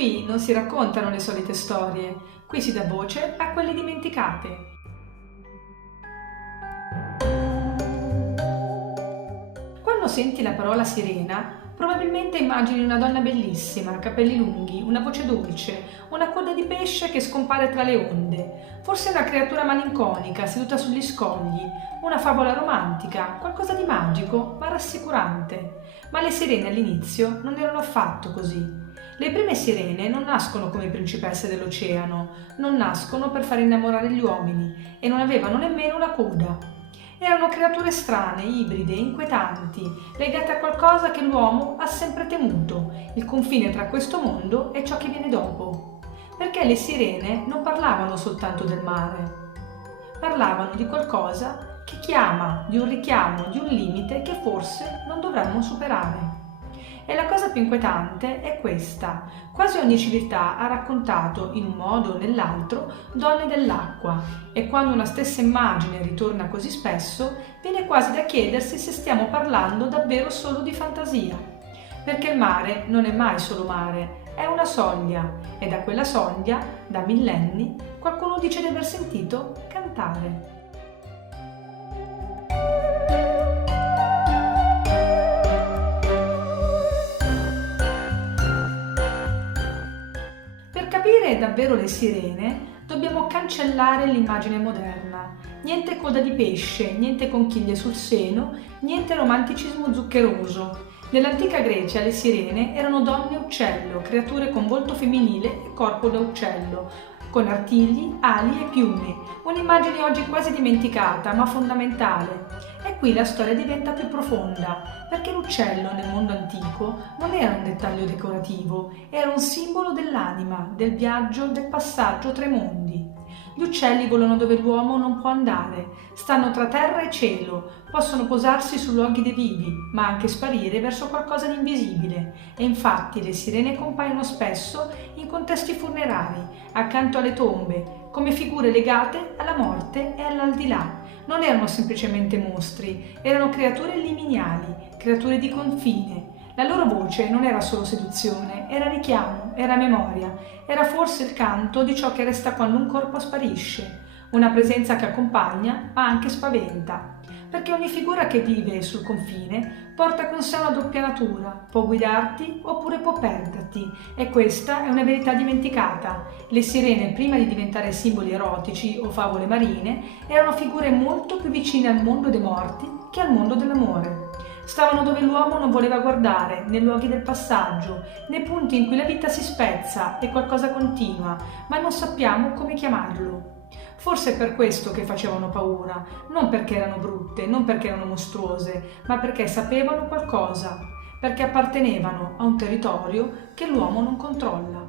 Qui non si raccontano le solite storie, qui si dà voce a quelle dimenticate. Quando senti la parola sirena, probabilmente immagini una donna bellissima, capelli lunghi, una voce dolce, una coda di pesce che scompare tra le onde, forse una creatura malinconica seduta sugli scogli, una favola romantica, qualcosa di magico ma rassicurante. Ma le sirene all'inizio non erano affatto così. Le prime sirene non nascono come principesse dell'oceano, non nascono per far innamorare gli uomini e non avevano nemmeno una coda. Erano creature strane, ibride, inquietanti, legate a qualcosa che l'uomo ha sempre temuto, il confine tra questo mondo e ciò che viene dopo. Perché le sirene non parlavano soltanto del mare, parlavano di qualcosa che chiama, di un richiamo, di un limite che forse non dovremmo superare. E la cosa più inquietante è questa: quasi ogni civiltà ha raccontato, in un modo o nell'altro, donne dell'acqua, e quando una stessa immagine ritorna così spesso, viene quasi da chiedersi se stiamo parlando davvero solo di fantasia. Perché il mare non è mai solo mare, è una soglia, e da quella soglia, da millenni, qualcuno dice di aver sentito cantare. Per capire davvero le sirene dobbiamo cancellare l'immagine moderna. Niente coda di pesce, niente conchiglie sul seno, niente romanticismo zuccheroso. Nell'antica Grecia le sirene erano donne uccello, creature con volto femminile e corpo da uccello, con artigli, ali e piume, un'immagine oggi quasi dimenticata ma fondamentale. E qui la storia diventa più profonda, perché l'uccello nel mondo antico non era un dettaglio decorativo, era un simbolo dell'anima, del viaggio, del passaggio tra i mondi. Gli uccelli volano dove l'uomo non può andare, stanno tra terra e cielo, possono posarsi su luoghi dei vivi, ma anche sparire verso qualcosa di invisibile. E infatti le sirene compaiono spesso in contesti funerari, accanto alle tombe, come figure legate alla morte e all'aldilà. Non erano semplicemente mostri, erano creature liminali, creature di confine. La loro voce non era solo seduzione, era richiamo, era memoria, era forse il canto di ciò che resta quando un corpo sparisce, una presenza che accompagna ma anche spaventa. Perché ogni figura che vive sul confine porta con sé una doppia natura, può guidarti oppure può perderti, e questa è una verità dimenticata. Le sirene, prima di diventare simboli erotici o favole marine, erano figure molto più vicine al mondo dei morti che al mondo dell'amore. Stavano dove l'uomo non voleva guardare, nei luoghi del passaggio, nei punti in cui la vita si spezza e qualcosa continua, ma non sappiamo come chiamarlo. Forse è per questo che facevano paura, non perché erano brutte, non perché erano mostruose, ma perché sapevano qualcosa, perché appartenevano a un territorio che l'uomo non controlla.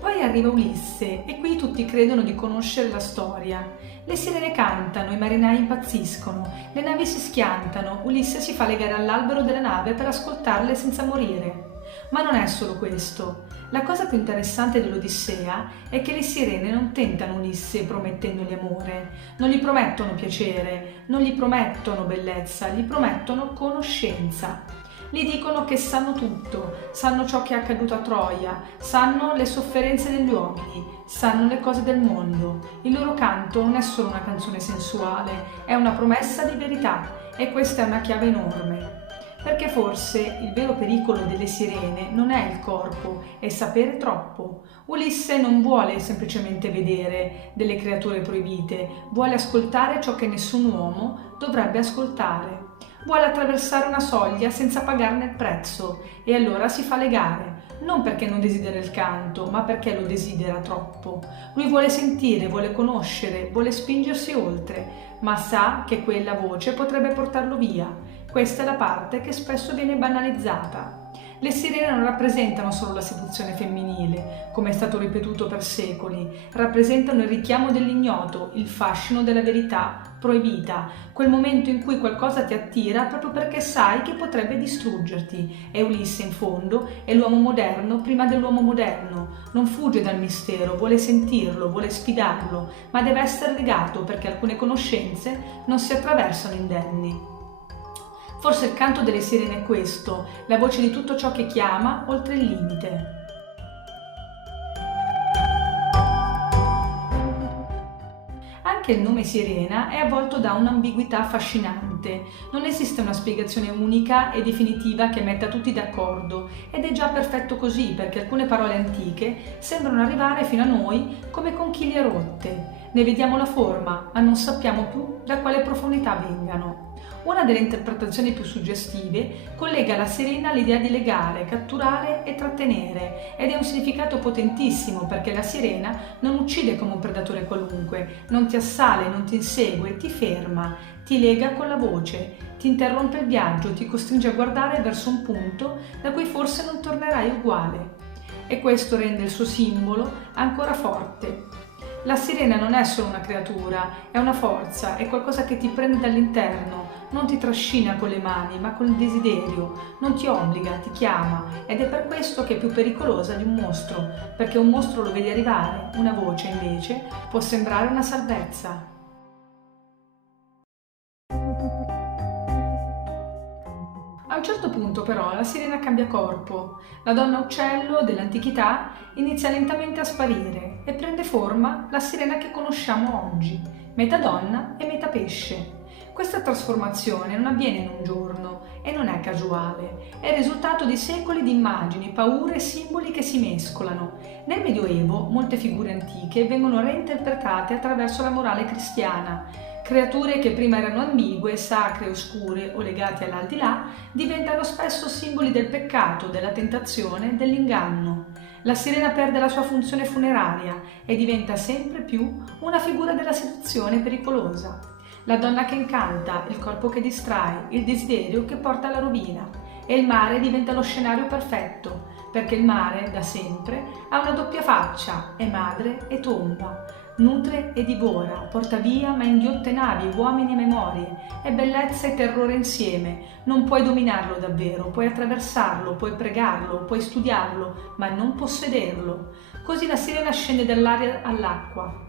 Poi arriva Ulisse e qui tutti credono di conoscere la storia. Le sirene cantano, i marinai impazziscono, le navi si schiantano, Ulisse si fa legare all'albero della nave per ascoltarle senza morire. Ma non è solo questo. La cosa più interessante dell'Odissea è che le sirene non tentano Ulisse promettendogli amore, non gli promettono piacere, non gli promettono bellezza, gli promettono conoscenza. Gli dicono che sanno tutto, sanno ciò che è accaduto a Troia, sanno le sofferenze degli uomini, sanno le cose del mondo. Il loro canto non è solo una canzone sensuale, è una promessa di verità, e questa è una chiave enorme. Perché forse il vero pericolo delle sirene non è il corpo, è sapere troppo. Ulisse non vuole semplicemente vedere delle creature proibite, vuole ascoltare ciò che nessun uomo dovrebbe ascoltare. Vuole attraversare una soglia senza pagarne il prezzo e allora si fa legare, non perché non desidera il canto, ma perché lo desidera troppo. Lui vuole sentire, vuole conoscere, vuole spingersi oltre, ma sa che quella voce potrebbe portarlo via. Questa è la parte che spesso viene banalizzata. Le sirene non rappresentano solo la seduzione femminile, come è stato ripetuto per secoli, rappresentano il richiamo dell'ignoto, il fascino della verità proibita, quel momento in cui qualcosa ti attira proprio perché sai che potrebbe distruggerti. E Ulisse, in fondo, è l'uomo moderno prima dell'uomo moderno. Non fugge dal mistero, vuole sentirlo, vuole sfidarlo, ma deve essere legato perché alcune conoscenze non si attraversano indenni. Forse il canto delle sirene è questo, la voce di tutto ciò che chiama oltre il limite. Anche il nome Sirena è avvolto da un'ambiguità affascinante. Non esiste una spiegazione unica e definitiva che metta tutti d'accordo, ed è già perfetto così, perché alcune parole antiche sembrano arrivare fino a noi come conchiglie rotte. Ne vediamo la forma, ma non sappiamo più da quale profondità vengano. Una delle interpretazioni più suggestive collega la sirena all'idea di legare, catturare e trattenere, ed è un significato potentissimo perché la sirena non uccide come un predatore qualunque, non ti assale, non ti insegue, ti ferma, ti lega con la voce, ti interrompe il viaggio, ti costringe a guardare verso un punto da cui forse non tornerai uguale. E questo rende il suo simbolo ancora forte. La sirena non è solo una creatura, è una forza, è qualcosa che ti prende dall'interno, non ti trascina con le mani, ma con il desiderio, non ti obbliga, ti chiama, ed è per questo che è più pericolosa di un mostro, perché un mostro lo vedi arrivare, una voce invece può sembrare una salvezza. A un certo punto però la sirena cambia corpo, la donna uccello dell'antichità inizia lentamente a sparire e prende forma la sirena che conosciamo oggi, metà donna e metà pesce. Questa trasformazione non avviene in un giorno e non è casuale, è il risultato di secoli di immagini, paure e simboli che si mescolano. Nel Medioevo molte figure antiche vengono reinterpretate attraverso la morale cristiana. Creature che prima erano ambigue, sacre, oscure o legate all'aldilà diventano spesso simboli del peccato, della tentazione, dell'inganno. La sirena perde la sua funzione funeraria e diventa sempre più una figura della seduzione pericolosa. La donna che incanta, il corpo che distrae, il desiderio che porta alla rovina. E il mare diventa lo scenario perfetto, perché il mare, da sempre, ha una doppia faccia, è madre e tomba. Nutre e divora, porta via ma inghiotte navi, uomini e memorie, è bellezza e terrore insieme, non puoi dominarlo davvero, puoi attraversarlo, puoi pregarlo, puoi studiarlo, ma non possederlo. Così la sirena scende dall'aria all'acqua.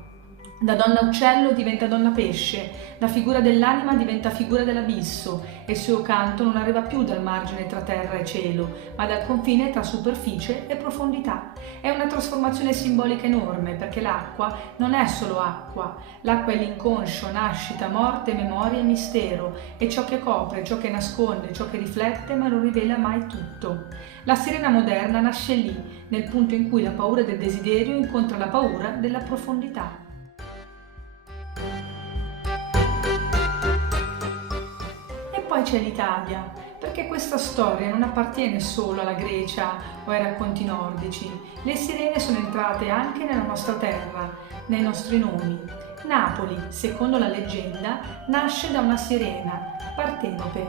Da donna uccello diventa donna pesce, da figura dell'anima diventa figura dell'abisso e il suo canto non arriva più dal margine tra terra e cielo, ma dal confine tra superficie e profondità. È una trasformazione simbolica enorme perché l'acqua non è solo acqua, l'acqua è l'inconscio, nascita, morte, memoria e mistero, è ciò che copre, ciò che nasconde, ciò che riflette ma non rivela mai tutto. La sirena moderna nasce lì, nel punto in cui la paura del desiderio incontra la paura della profondità. Poi c'è l'Italia, perché questa storia non appartiene solo alla Grecia o ai racconti nordici. Le sirene sono entrate anche nella nostra terra, nei nostri nomi. Napoli, secondo la leggenda, nasce da una sirena, Partenope.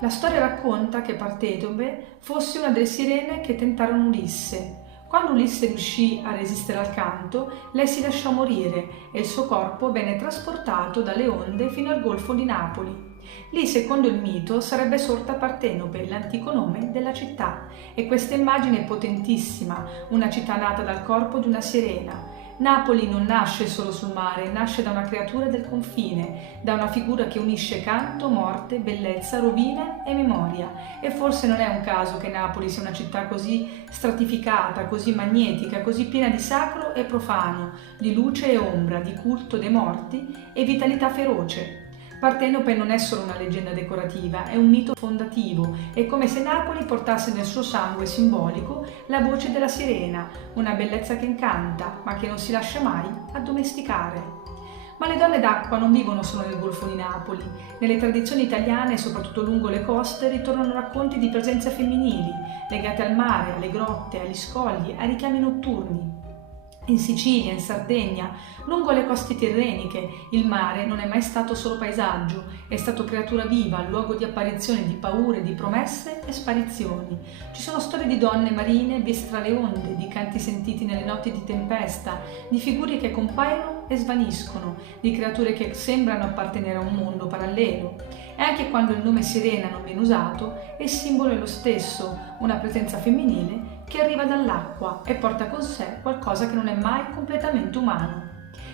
La storia racconta che Partenope fosse una delle sirene che tentarono Ulisse. Quando Ulisse riuscì a resistere al canto, lei si lasciò morire e il suo corpo venne trasportato dalle onde fino al golfo di Napoli. Lì, secondo il mito, sarebbe sorta Partenope, l'antico nome della città, e questa immagine è potentissima, una città nata dal corpo di una sirena. Napoli non nasce solo sul mare, nasce da una creatura del confine, da una figura che unisce canto, morte, bellezza, rovina e memoria. E forse non è un caso che Napoli sia una città così stratificata, così magnetica, così piena di sacro e profano, di luce e ombra, di culto dei morti e vitalità feroce. Partenope non è solo una leggenda decorativa, è un mito fondativo, è come se Napoli portasse nel suo sangue simbolico la voce della sirena, una bellezza che incanta, ma che non si lascia mai addomesticare. Ma le donne d'acqua non vivono solo nel Golfo di Napoli. Nelle tradizioni italiane, soprattutto lungo le coste, ritornano racconti di presenze femminili, legate al mare, alle grotte, agli scogli, ai richiami notturni. In Sicilia, in Sardegna, lungo le coste tirreniche, il mare non è mai stato solo paesaggio, è stato creatura viva, luogo di apparizione di paure, di promesse e sparizioni. Ci sono storie di donne marine viste tra le onde, di canti sentiti nelle notti di tempesta, di figure che compaiono e svaniscono, di creature che sembrano appartenere a un mondo parallelo. E anche quando il nome sirena non viene usato, il simbolo è lo stesso, una presenza femminile che arriva dall'acqua e porta con sé qualcosa che non è mai completamente umano.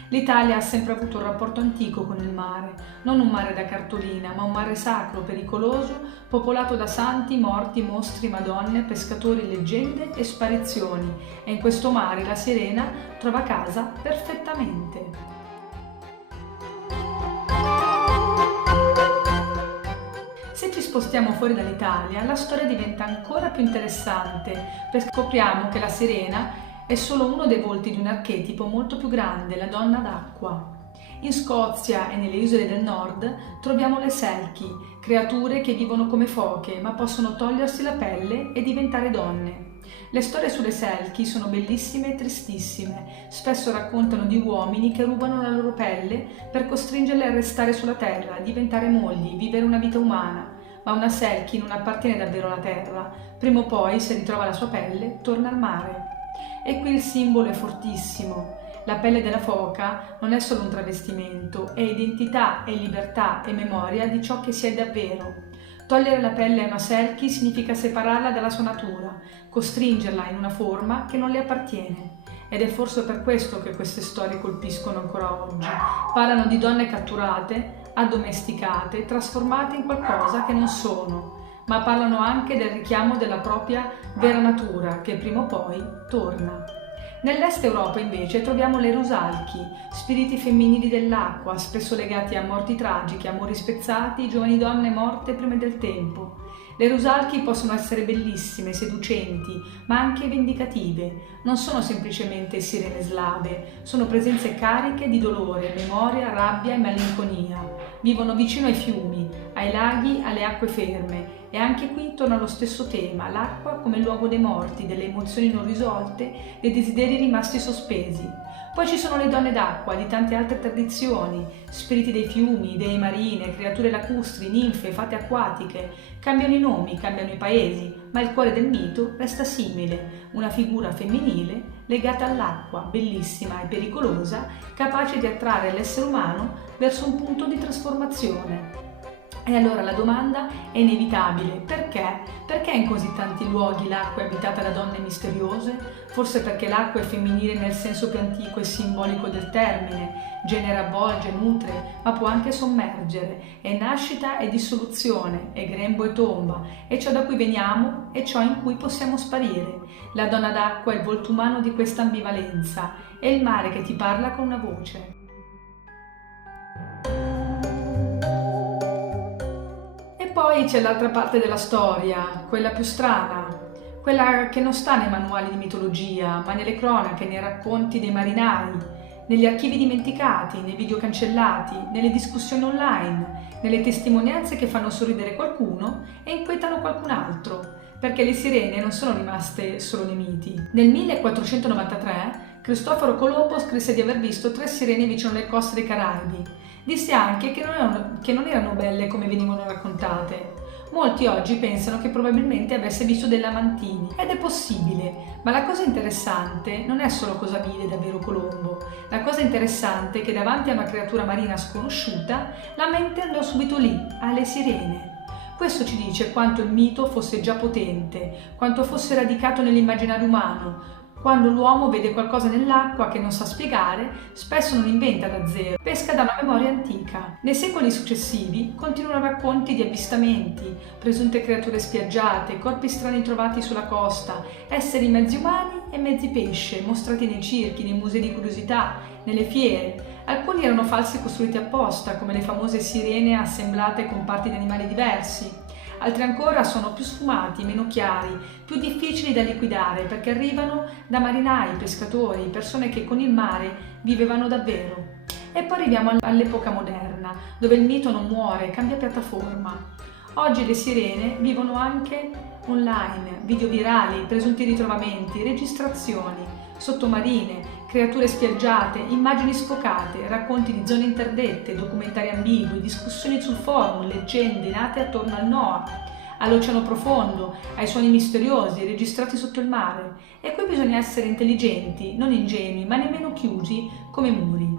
L'Italia ha sempre avuto un rapporto antico con il mare, non un mare da cartolina, ma un mare sacro, pericoloso, popolato da santi, morti, mostri, madonne, pescatori, leggende e sparizioni, e in questo mare la sirena trova casa perfettamente. Se ci spostiamo fuori dall'Italia, la storia diventa ancora più interessante, perché scopriamo che la sirena è solo uno dei volti di un archetipo molto più grande, la donna d'acqua. In Scozia e nelle isole del nord troviamo le selchi, creature che vivono come foche, ma possono togliersi la pelle e diventare donne. Le storie sulle selchi sono bellissime e tristissime, spesso raccontano di uomini che rubano la loro pelle per costringerle a restare sulla terra, a diventare mogli, vivere una vita umana. Ma una selkie non appartiene davvero alla terra, prima o poi, se ritrova la sua pelle, torna al mare. E qui il simbolo è fortissimo. La pelle della foca non è solo un travestimento, è identità, è libertà e memoria di ciò che si è davvero. Togliere la pelle a una selkie significa separarla dalla sua natura, costringerla in una forma che non le appartiene. Ed è forse per questo che queste storie colpiscono ancora oggi. Parlano di donne catturate, addomesticate, trasformate in qualcosa che non sono, ma parlano anche del richiamo della propria vera natura, che prima o poi torna. Nell'est Europa invece troviamo le rusalchi, spiriti femminili dell'acqua, spesso legati a morti tragiche, amori spezzati, giovani donne morte prima del tempo. Le rusalchi possono essere bellissime, seducenti, ma anche vendicative. Non sono semplicemente sirene slave, sono presenze cariche di dolore, memoria, rabbia e malinconia. Vivono vicino ai fiumi, ai laghi, alle acque ferme. E anche qui torna lo stesso tema, l'acqua come luogo dei morti, delle emozioni non risolte, dei desideri rimasti sospesi. Poi ci sono le donne d'acqua di tante altre tradizioni, spiriti dei fiumi, dei marine, creature lacustri, ninfe, fate acquatiche. Cambiano i nomi, cambiano i paesi, ma il cuore del mito resta simile, una figura femminile legata all'acqua, bellissima e pericolosa, capace di attrarre l'essere umano verso un punto di trasformazione. E allora la domanda è inevitabile: perché? Perché in così tanti luoghi l'acqua è abitata da donne misteriose? Forse perché l'acqua è femminile nel senso più antico e simbolico del termine, genera, avvolge, nutre, ma può anche sommergere, è nascita e dissoluzione, è grembo e tomba, è ciò da cui veniamo e ciò in cui possiamo sparire. La donna d'acqua è il volto umano di questa ambivalenza, è il mare che ti parla con una voce. Poi c'è l'altra parte della storia, quella più strana, quella che non sta nei manuali di mitologia, ma nelle cronache, nei racconti dei marinai, negli archivi dimenticati, nei video cancellati, nelle discussioni online, nelle testimonianze che fanno sorridere qualcuno e inquietano qualcun altro, perché le sirene non sono rimaste solo nei miti. Nel 1493 Cristoforo Colombo scrisse di aver visto 3 sirene vicino alle coste dei Caraibi. Disse anche che non erano belle come venivano raccontate. Molti oggi pensano che probabilmente avesse visto delle amantini, ed è possibile, ma la cosa interessante non è solo cosa vide davvero Colombo. La cosa interessante è che davanti a una creatura marina sconosciuta, la mente andò subito lì, alle sirene. Questo ci dice quanto il mito fosse già potente, quanto fosse radicato nell'immaginario umano. Quando l'uomo vede qualcosa nell'acqua che non sa spiegare, spesso non inventa da zero, pesca da una memoria antica. Nei secoli successivi continuano racconti di avvistamenti, presunte creature spiaggiate, corpi strani trovati sulla costa, esseri mezzi umani e mezzi pesce, mostrati nei circhi, nei musei di curiosità, nelle fiere. Alcuni erano falsi costruiti apposta, come le famose sirene assemblate con parti di animali diversi. Altri ancora sono più sfumati, meno chiari, più difficili da liquidare perché arrivano da marinai, pescatori, persone che con il mare vivevano davvero. E poi arriviamo all'epoca moderna, dove il mito non muore, cambia piattaforma. Oggi le sirene vivono anche online, video virali, presunti ritrovamenti, registrazioni, sottomarine, creature spiaggiate, immagini sfocate, racconti di zone interdette, documentari ambigui, discussioni sul forum, leggende nate attorno al Noah, all'oceano profondo, ai suoni misteriosi registrati sotto il mare. E qui bisogna essere intelligenti, non ingenui, ma nemmeno chiusi come muri.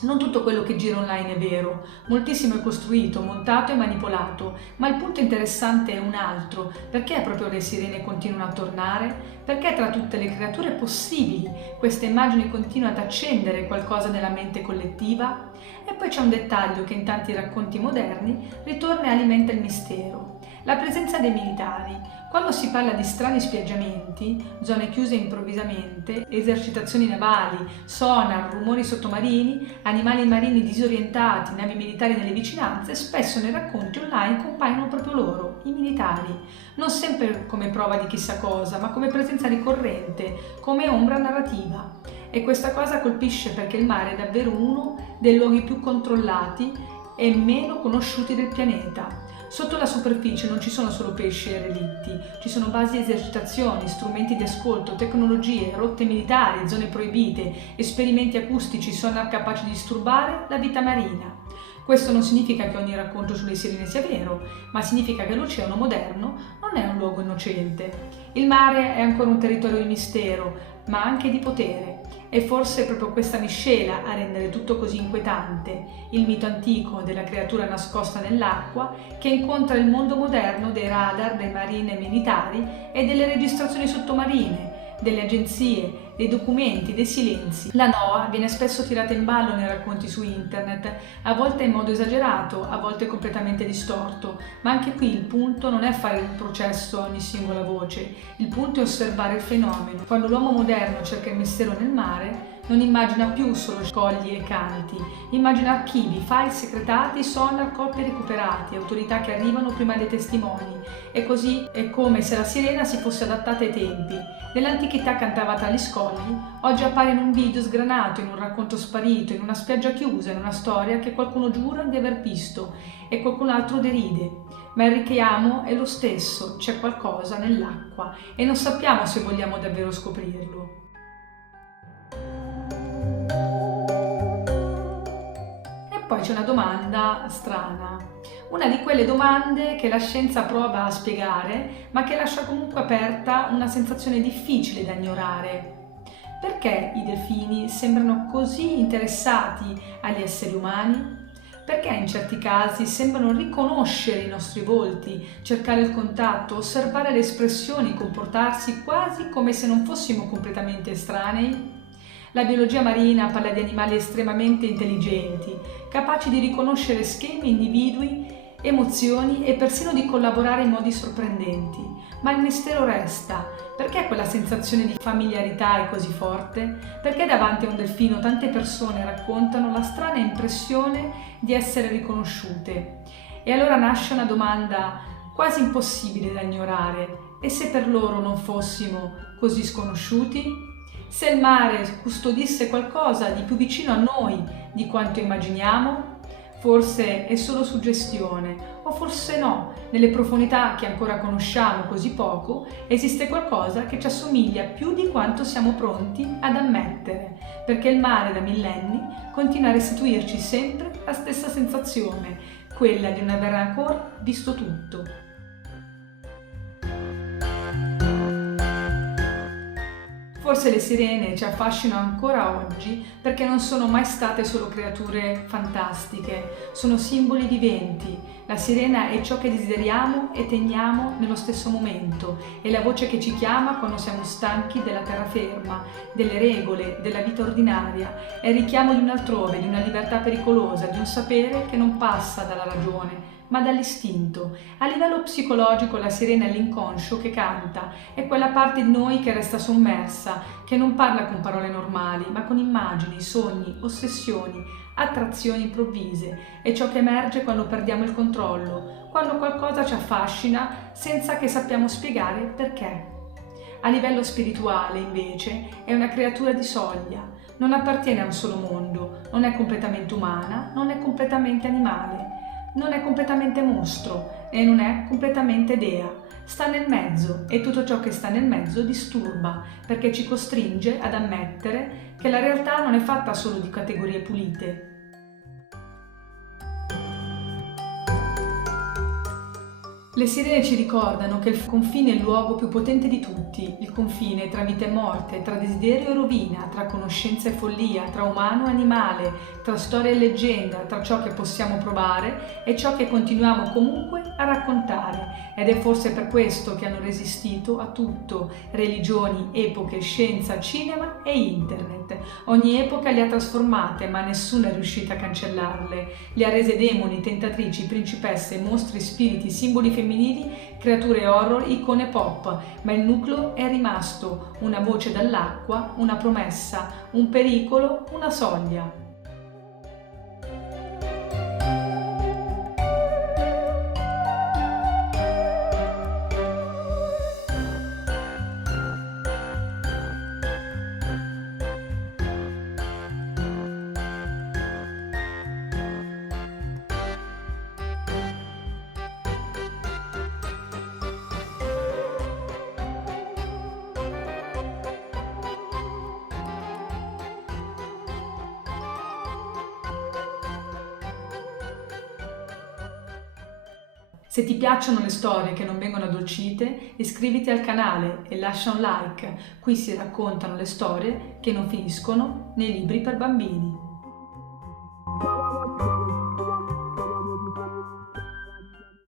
Non tutto quello che gira online è vero, moltissimo è costruito, montato e manipolato, ma il punto interessante è un altro: perché proprio le sirene continuano a tornare? Perché tra tutte le creature possibili queste immagini continuano ad accendere qualcosa nella mente collettiva? E poi c'è un dettaglio che in tanti racconti moderni ritorna e alimenta il mistero: la presenza dei militari. Quando si parla di strani spiaggiamenti, zone chiuse improvvisamente, esercitazioni navali, sonar, rumori sottomarini, animali marini disorientati, navi militari nelle vicinanze, spesso nei racconti online compaiono proprio loro, i militari, non sempre come prova di chissà cosa, ma come presenza ricorrente, come ombra narrativa. E questa cosa colpisce perché il mare è davvero uno dei luoghi più controllati e meno conosciuti del pianeta. Sotto la superficie non ci sono solo pesci e relitti, ci sono basi di esercitazioni, strumenti di ascolto, tecnologie, rotte militari, zone proibite, esperimenti acustici, sonar capaci di disturbare la vita marina. Questo non significa che ogni racconto sulle sirene sia vero, ma significa che l'oceano moderno non è un luogo innocente. Il mare è ancora un territorio di mistero, ma anche di potere. E forse è proprio questa miscela a rendere tutto così inquietante, il mito antico della creatura nascosta nell'acqua che incontra il mondo moderno dei radar, dei marine militari e delle registrazioni sottomarine, delle agenzie, dei documenti, dei silenzi. La NOAA viene spesso tirata in ballo nei racconti su internet, a volte in modo esagerato, a volte completamente distorto, ma anche qui il punto non è fare il processo a ogni singola voce, il punto è osservare il fenomeno. Quando l'uomo moderno cerca il mistero nel mare, non immagina più solo scogli e canti, immagina archivi, file segretati, sonar, copie recuperati, autorità che arrivano prima dei testimoni. E così è come se la sirena si fosse adattata ai tempi. Nell'antichità cantava tra gli scogli, oggi appare in un video sgranato, in un racconto sparito, in una spiaggia chiusa, in una storia che qualcuno giura di aver visto e qualcun altro deride. Ma il richiamo è lo stesso, c'è qualcosa nell'acqua e non sappiamo se vogliamo davvero scoprirlo. Poi c'è una domanda strana, una di quelle domande che la scienza prova a spiegare, ma che lascia comunque aperta una sensazione difficile da ignorare. Perché i delfini sembrano così interessati agli esseri umani? Perché in certi casi sembrano riconoscere i nostri volti, cercare il contatto, osservare le espressioni, comportarsi quasi come se non fossimo completamente estranei? La biologia marina parla di animali estremamente intelligenti, capaci di riconoscere schemi, individui, emozioni e persino di collaborare in modi sorprendenti. Ma il mistero resta. Perché quella sensazione di familiarità è così forte? Perché davanti a un delfino tante persone raccontano la strana impressione di essere riconosciute? E allora nasce una domanda quasi impossibile da ignorare. E se per loro non fossimo così sconosciuti? Se il mare custodisse qualcosa di più vicino a noi di quanto immaginiamo? Forse è solo suggestione, o forse no, nelle profondità che ancora conosciamo così poco, esiste qualcosa che ci assomiglia più di quanto siamo pronti ad ammettere, perché il mare da millenni continua a restituirci sempre la stessa sensazione, quella di non aver ancora visto tutto. Forse le sirene ci affascinano ancora oggi perché non sono mai state solo creature fantastiche, sono simboli viventi. La sirena è ciò che desideriamo e temiamo nello stesso momento, è la voce che ci chiama quando siamo stanchi della terraferma, delle regole, della vita ordinaria, è il richiamo di un altrove, di una libertà pericolosa, di un sapere che non passa dalla ragione, ma dall'istinto. A livello psicologico la sirena è l'inconscio che canta, è quella parte di noi che resta sommersa, che non parla con parole normali, ma con immagini, sogni, ossessioni, attrazioni improvvise. È ciò che emerge quando perdiamo il controllo, quando qualcosa ci affascina senza che sappiamo spiegare perché. A livello spirituale, invece, è una creatura di soglia, non appartiene a un solo mondo, non è completamente umana, non è completamente animale. Non è completamente mostro e non è completamente dea, sta nel mezzo e tutto ciò che sta nel mezzo disturba perché ci costringe ad ammettere che la realtà non è fatta solo di categorie pulite. Le sirene ci ricordano che il confine è il luogo più potente di tutti, il confine tra vita e morte, tra desiderio e rovina, tra conoscenza e follia, tra umano e animale, tra storia e leggenda, tra ciò che possiamo provare e ciò che continuiamo comunque a raccontare. Ed è forse per questo che hanno resistito a tutto: religioni, epoche, scienza, cinema e internet. Ogni epoca li ha trasformate, ma nessuno è riuscito a cancellarle. Le ha rese demoni, tentatrici, principesse, mostri, spiriti, simboli femminili, creature horror, icone pop, ma il nucleo è rimasto: una voce dall'acqua, una promessa, un pericolo, una soglia. Se ti piacciono le storie che non vengono addolcite, iscriviti al canale e lascia un like. Qui si raccontano le storie che non finiscono nei libri per bambini.